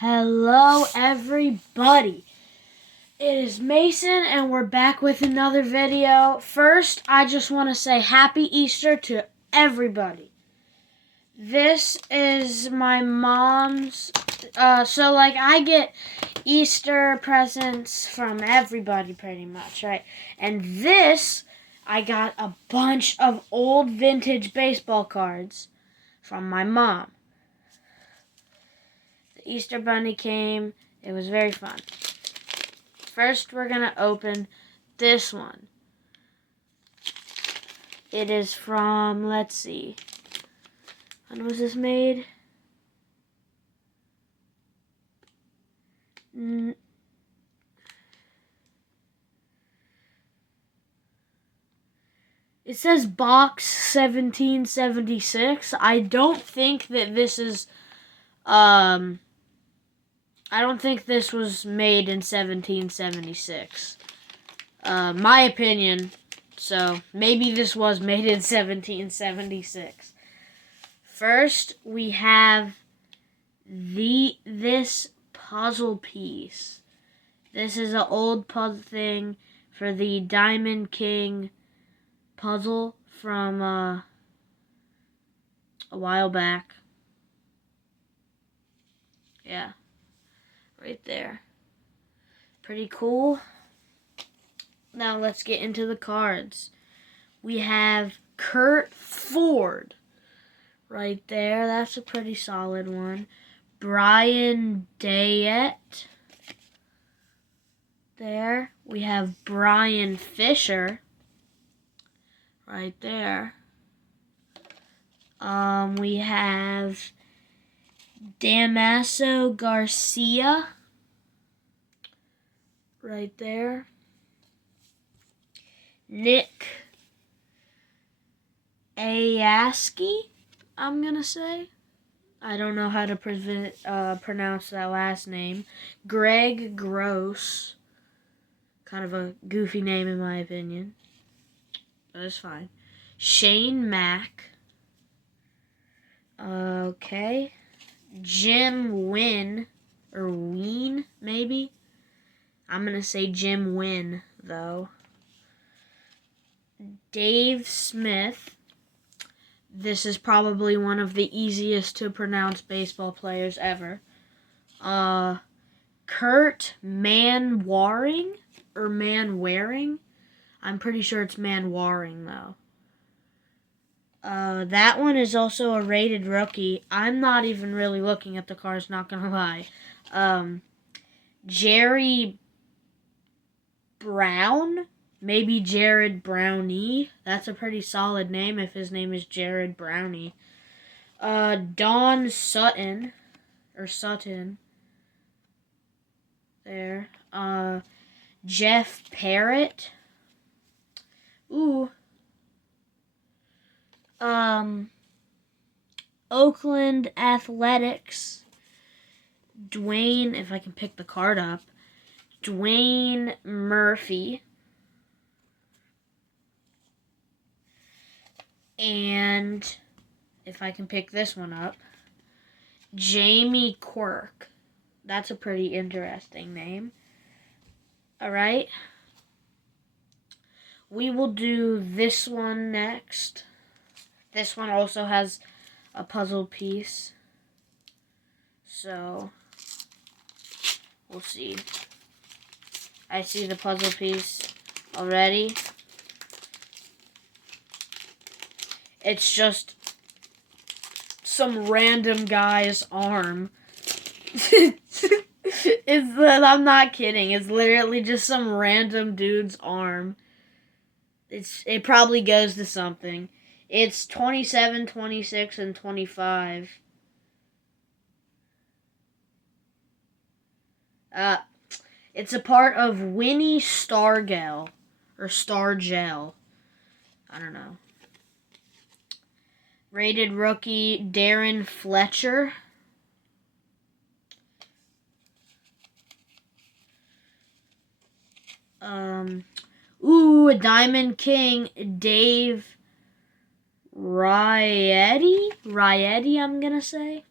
Hello, everybody. It is Mason, and we're back with another video. First, I just want to say Happy Easter to everybody. This is my mom's. I get Easter presents from everybody pretty much, right? And this, I got a bunch of old vintage baseball cards from my mom. The Easter Bunny came. It was very fun. First, we're going to open this one. It is from, let's see. When was this made? It says box 1776. I don't think that this is, I don't think this was made in 1776. My opinion. So, maybe this was made in 1776. First, we have this puzzle piece. This is an old puzzle thing for the Diamond King puzzle from a while back. Yeah, right there. Pretty cool. Now let's get into the cards. We have Curt Ford right there. That's a pretty solid one. Brian Dayette. There. We have Brian Fisher right there. We have Damaso Garcia right there. Nick Ayaski, I'm going to say. I don't know how to pronounce that last name. Greg Gross. Kind of a goofy name in my opinion. But it's fine. Shane Mack. Okay. Jim Wynn. Or Ween, maybe. I'm going to say Jim Wynn, though. Dave Smith. This is probably one of the easiest to pronounce baseball players ever. Kurt Manwaring or Manwaring. I'm pretty sure it's Manwaring though. That one is also a rated rookie. I'm not even really looking at the cards, not gonna lie. Jerry Brown. Maybe Jared Brownie. That's a pretty solid name if his name is Jared Brownie. Don Sutton. Or Sutton. There. Jeff Parrott. Ooh. Oakland Athletics. Dwayne, if I can pick the card up. Dwayne Murphy. And if I can pick this one up, Jamie Quirk. That's a pretty interesting name. All right. We will do this one next. This one also has a puzzle piece. So, we'll see. I see the puzzle piece already. It's just some random guy's arm. I'm not kidding. It's literally just some random dude's arm. It probably goes to something. It's 27, 26, and 25. It's a part of Winnie Stargell. Or Stargell. I don't know. Rated rookie Darren Fletcher. A Diamond King Dave Rietti, I'm gonna say.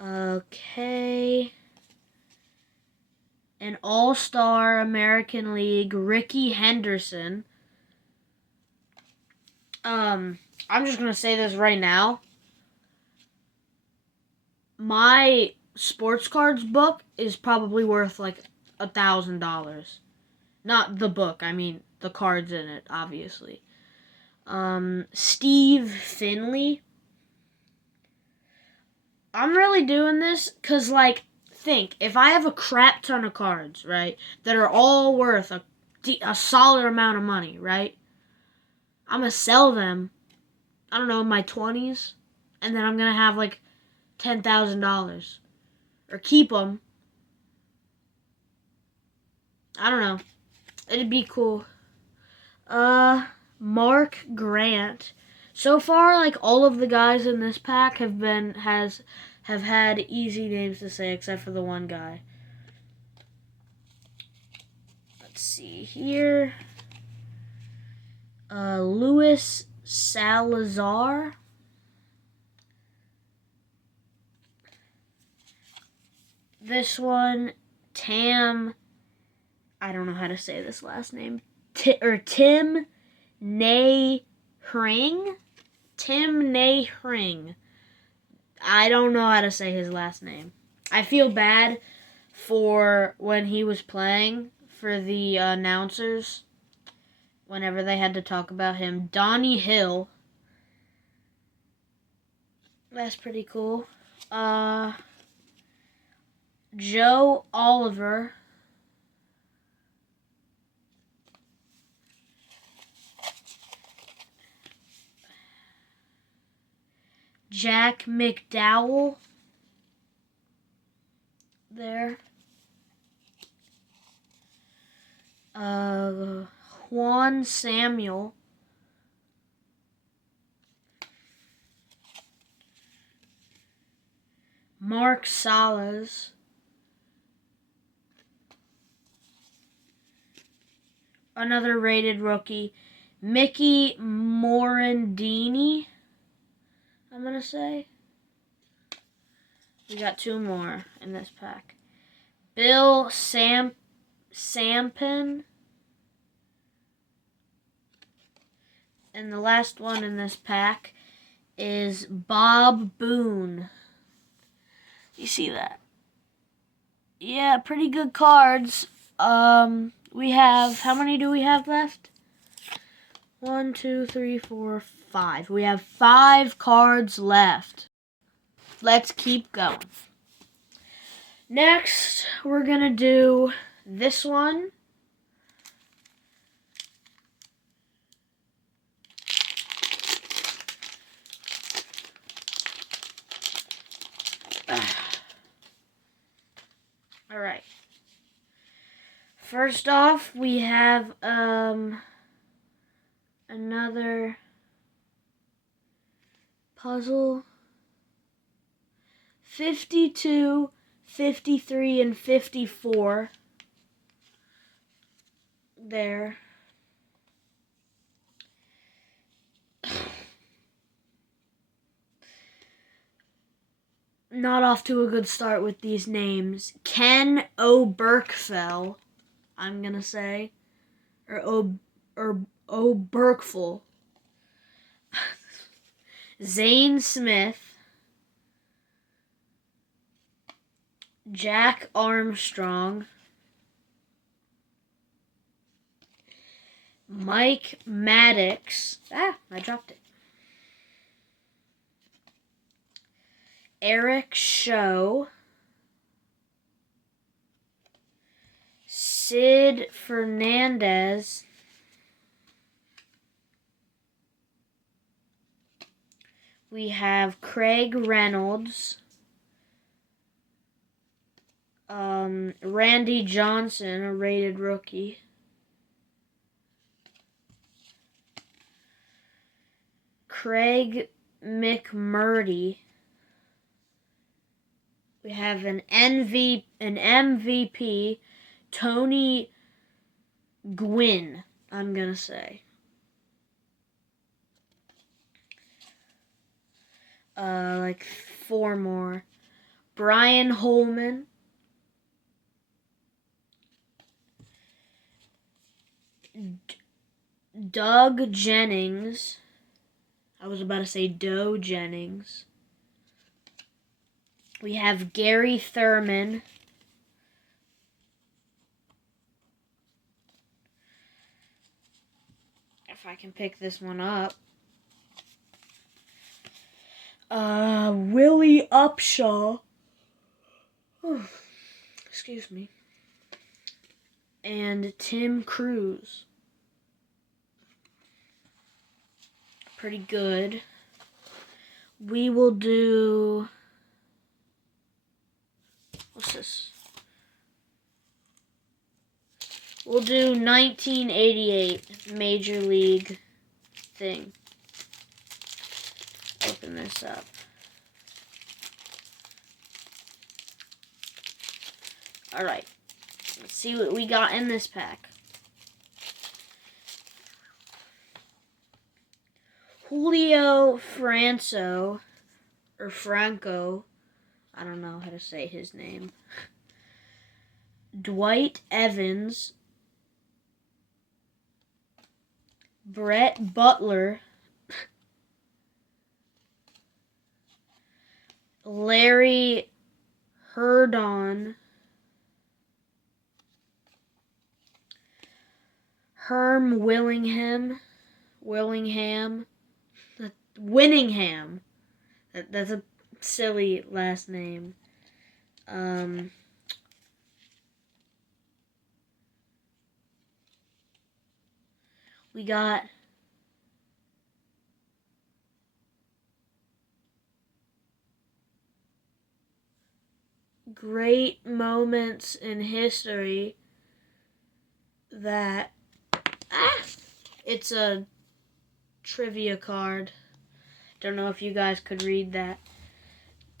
Okay. An All-Star American League, Ricky Henderson. I'm just going to say this right now. My sports cards book is probably worth like $1,000. Not the book, I mean the cards in it, obviously. Steve Finley. I'm really doing this because, like, think, if I have a crap ton of cards, right, that are all worth a solid amount of money, right, I'm going to sell them, I don't know, in my 20s, and then I'm going to have, like, $10,000. Or keep them. I don't know. It'd be cool. Mark Grant. So far, like, all of the guys in this pack have had easy names to say, except for the one guy. Let's see here. Luis Salazar. This one, I don't know how to say this last name. Tim Nehring. Tim Nehring. I don't know how to say his last name. I feel bad for when he was playing for the announcers whenever they had to talk about him. Donnie Hill. That's pretty cool. Joe Oliver. Jack McDowell. There. Juan Samuel. Mark Salas. Another rated rookie. Mickey Morandini, I'm going to say. We got two more in this pack. Bill Sampin. And the last one in this pack is Bob Boone. You see that? Yeah, pretty good cards. We have, how many do we have left? 1, 2, 3, 4, 5. We have 5 cards left. Let's keep going. Next, we're going to do this one. All right. First off, we have another puzzle. 52, 53, and 54. There. Not off to a good start with these names. Ken Oberkfell, I'm gonna say, or Oberkfell. Zane Smith. Jack Armstrong. Mike Maddox. I dropped it. Eric Show. Sid Fernandez. We have Craig Reynolds. Randy Johnson, a rated rookie. Craig McMurdy. We have an MVP, Tony Gwynn, I'm going to say. Like 4 more. Brian Holman, Doug Jennings. I was about to say Doe Jennings. We have Gary Thurman. If I can pick this one up. Willie Upshaw. Excuse me. And Tim Cruz. Pretty good. We will do... What's this? We'll do 1988 Major League thing. Open this up. Alright. Let's see what we got in this pack. Julio Franco, I don't know how to say his name. Dwight Evans, Brett Butler, Larry Herdon, Herm Winningham. That's a silly last name. We got great moments in history that it's a trivia card. Don't know if you guys could read that.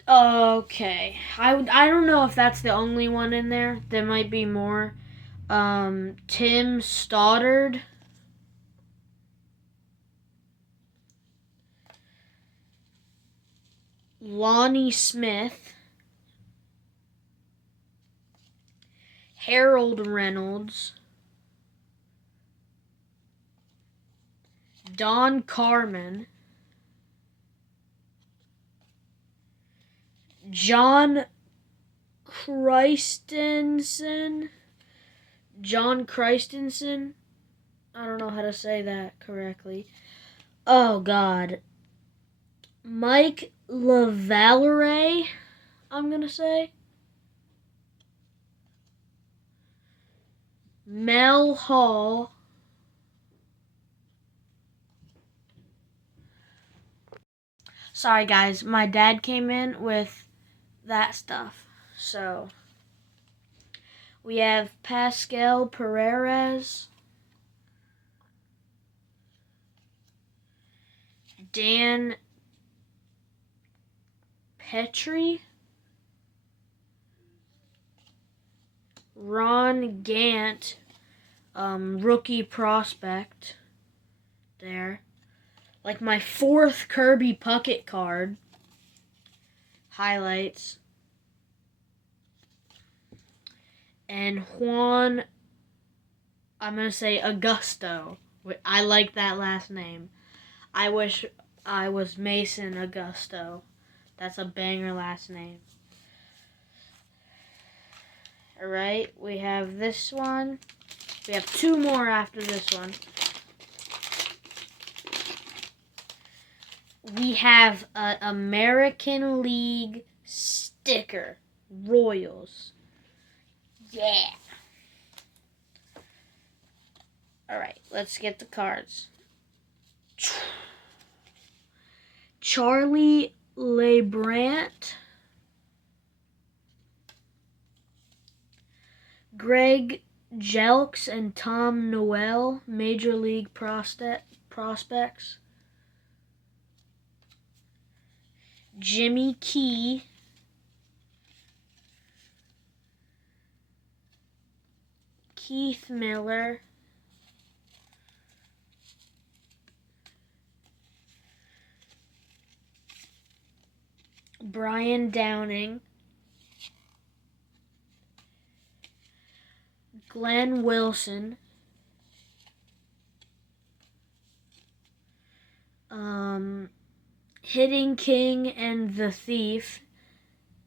Okay. I don't know if that's the only one in there. There might be more. Tim Stoddard. Lonnie Smith. Harold Reynolds. Don Carmen. John Christensen. I don't know how to say that correctly. Oh, God. Mike LaVallerie, I'm going to say. Mel Hall. Sorry, guys. My dad came in with that stuff. So, we have Pascal Perez. Dan Petrie. Ron Gant, rookie prospect there. Like my 4th Kirby Puckett card. Highlights. And Juan, I'm going to say Augusto. I like that last name. I wish I was Mason Augusto. That's a banger last name. Alright, we have this one. We have 2 more after this one. We have an American League sticker. Royals. Yeah. Alright, let's get the cards. Charlie LeBrant. Greg Jelks and Tom Noel, Major League prospects. Jimmy Key. Keith Miller. Brian Downing. Glenn Wilson. Hitting King and the Thief.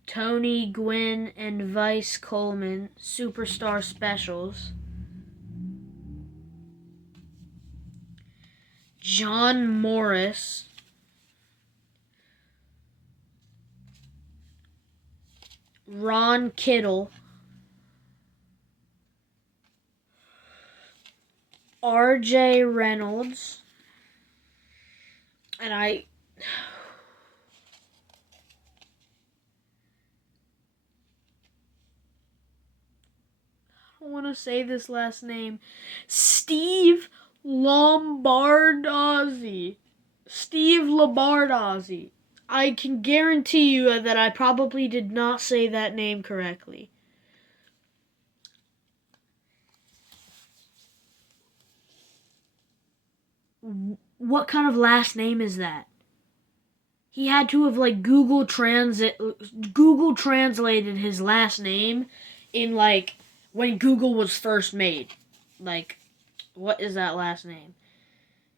Tony Gwynn and Vice Coleman, Superstar Specials. John Morris. Ron Kittle. R.J. Reynolds. And I want to say this last name. Steve Lombardozzi. Steve Lombardozzi. I can guarantee you that I probably did not say that name correctly. What kind of last name is that? He had to have Google translated his last name in when Google was first made. What is that last name?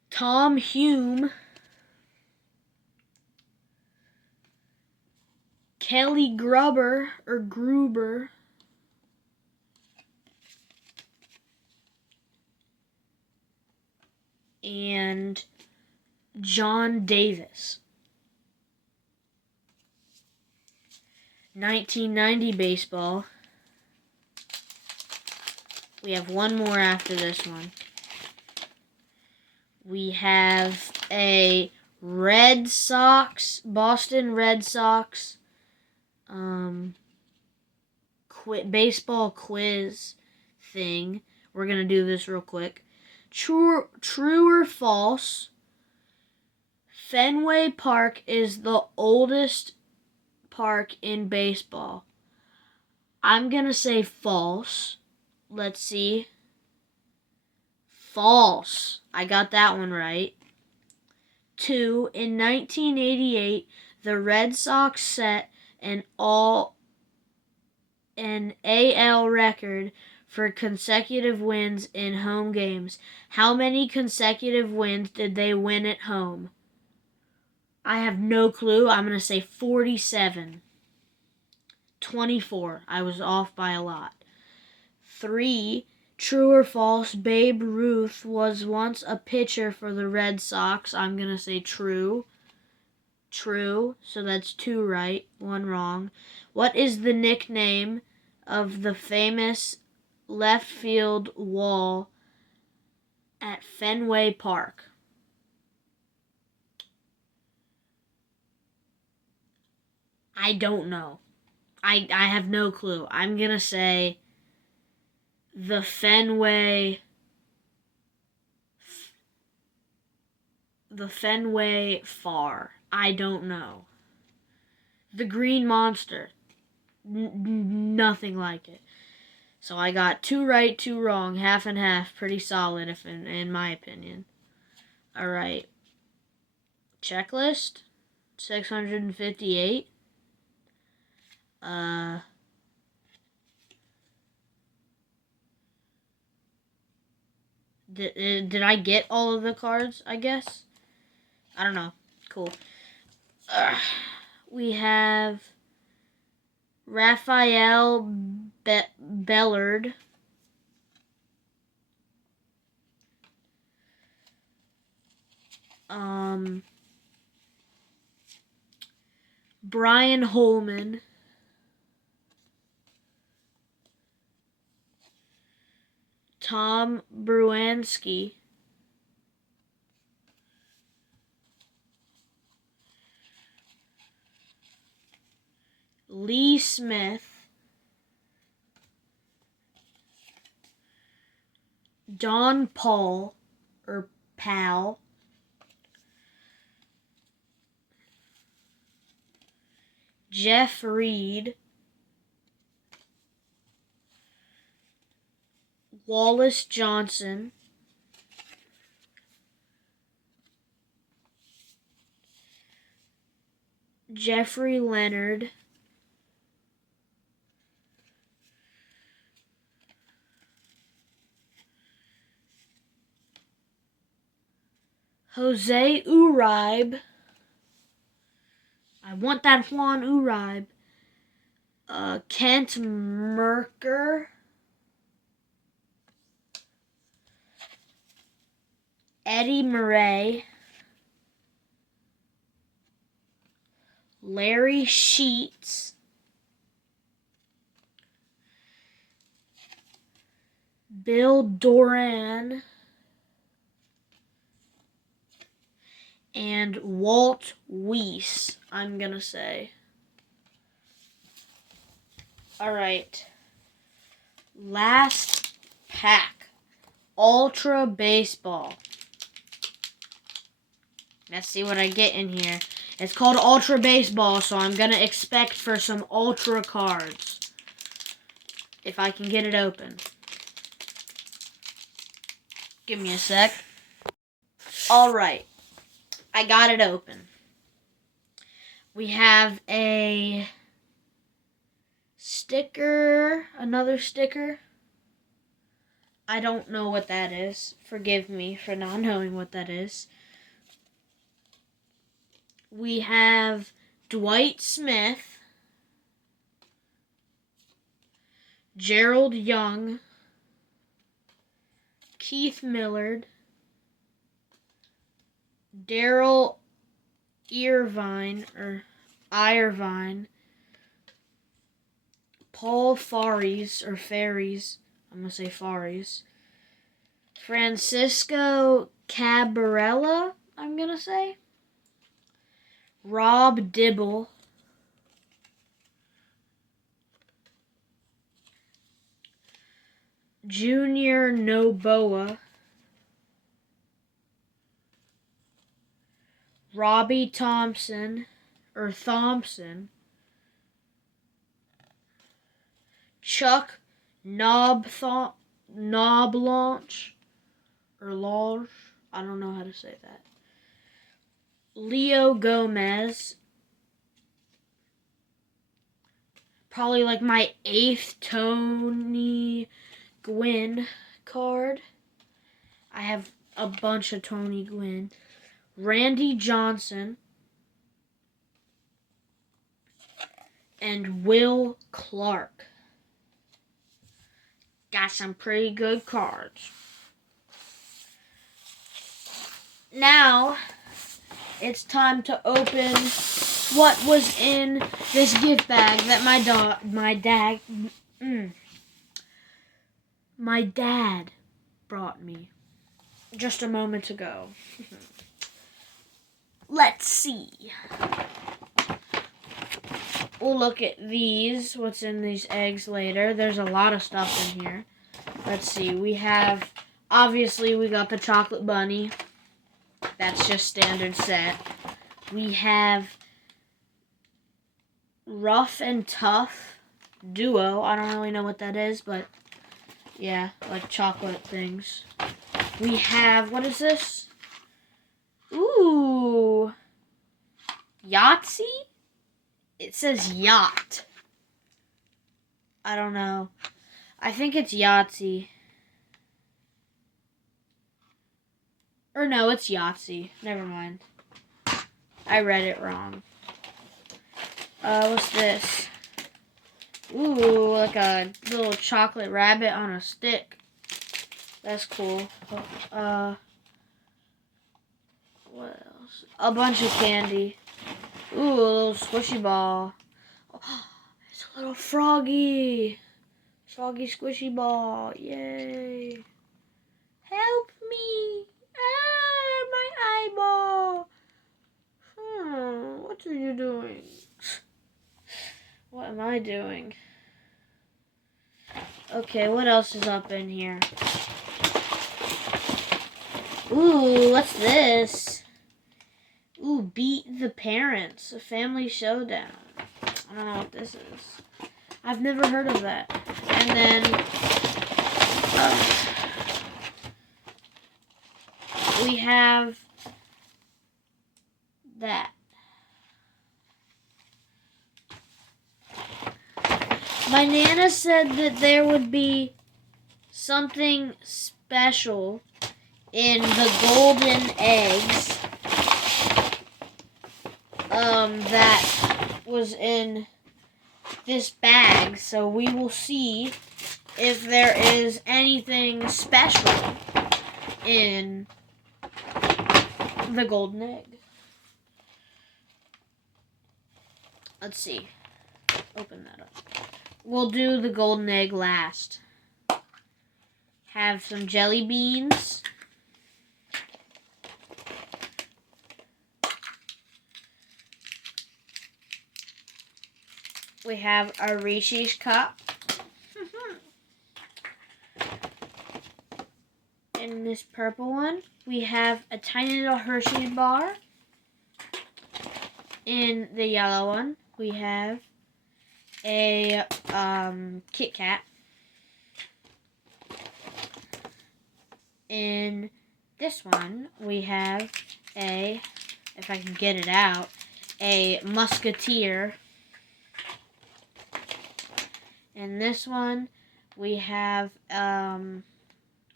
Tom Hume. Kelly Gruber. And John Davis. 1990 baseball. We have one more after this one. We have a Boston Red Sox baseball quiz thing. We're going to do this real quick. True or false? Fenway Park is the oldest park in baseball. I'm going to say false. Let's see. False. I got that one right. 2. In 1988, the Red Sox set an AL record for consecutive wins in home games. How many consecutive wins did they win at home? I have no clue. I'm going to say 47. 24. I was off by a lot. 3. True or false, Babe Ruth was once a pitcher for the Red Sox. I'm going to say true. True. So that's 2 right, 1 wrong. What is the nickname of the famous left field wall at Fenway Park? I don't know. I have no clue. I'm going to say the Fenway Far. I don't know. The Green Monster. Nothing like it. So I got 2 right, 2 wrong, half and half. Pretty solid, if in my opinion. All right. Checklist 658. Did I get all of the cards, I guess? I don't know. Cool. We have Raphael Bellard. Brian Holman. Tom Bruansky. Lee Smith. Don Paul, or Pal. Jeff Reed. Wallace Johnson. Jeffrey Leonard. Jose Uribe. I want that Juan Uribe. Kent Merker. Eddie Murray. Larry Sheets. Bill Doran. And Walt Weiss, I'm going to say. All right. Last pack. Ultra Baseball. Let's see what I get in here. It's called Ultra Baseball, so I'm going to expect for some Ultra cards. If I can get it open. Give me a sec. All right. I got it open. We have a sticker, another sticker. I don't know what that is. Forgive me for not knowing what that is. We have Dwight Smith, Gerald Young, Keith Millard, Daryl Irvine, Paul Faries, I'm going to say Faries, Francisco Cabarella, I'm going to say, Rob Dibble, Junior Noboa, Robbie Thompson, Chuck Knoblaunch, I don't know how to say that. Leo Gomez, probably like my 8th Tony Gwynn card. I have a bunch of Tony Gwynn. Randy Johnson, and Will Clark. Got some pretty good cards. Now, it's time to open what was in this gift bag that my dad brought me just a moment ago. Let's see. We'll look at these, what's in these eggs later. There's a lot of stuff in here. Let's see. We have, obviously, we got the chocolate bunny. That's just standard set. We have Rough and Tough Duo. I don't really know what that is, but yeah, like chocolate things. We have, what is this? Ooh, Yahtzee? It says yacht. I don't know. I think it's Yahtzee. Or no, it's Yahtzee. Never mind. I read it wrong. What's this? Ooh, like a little chocolate rabbit on a stick. That's cool. What else? A bunch of candy. Ooh, a little squishy ball. Oh, it's a little froggy. Froggy squishy ball. Yay. Help me. Ah, my eyeball. What are you doing? What am I doing? Okay, what else is up in here? Ooh, what's this? Ooh, Beat the Parents, a family showdown. I don't know what this is. I've never heard of that. And then we have that. My Nana said that there would be something special in the golden eggs that was in this bag. So we will see if there is anything special in the golden egg. Let's see. Open that up. We'll do the golden egg last. Have some jelly beans. We have a Reese's cup. In this purple one, we have a tiny little Hershey's bar. In the yellow one, we have a Kit Kat. In this one, we have a, if I can get it out, a Musketeer. In this one, we have a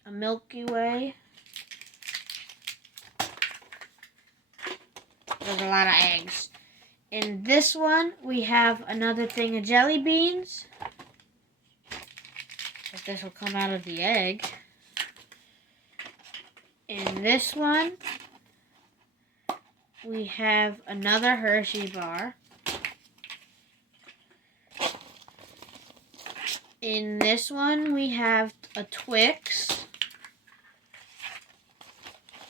Milky Way. There's a lot of eggs. In this one, we have another thing of jelly beans. If this will come out of the egg. In this one, we have another Hershey bar. In this one, we have a Twix.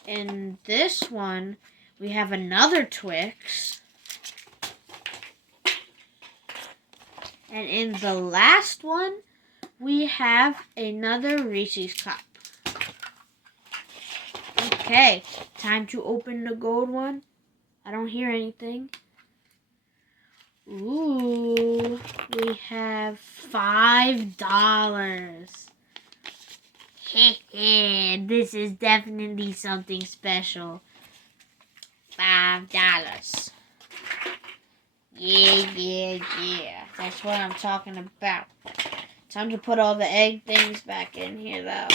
In this one, we have another Twix. And in the last one, we have another Reese's cup. Okay, time to open the gold one. I don't hear anything. Ooh, we have $5. This is definitely something special. $5. Yeah. That's what I'm talking about. Time to put all the egg things back in here, though.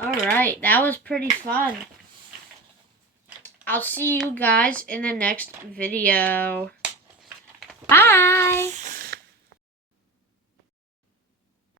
Alright, that was pretty fun. I'll see you guys in the next video. Bye!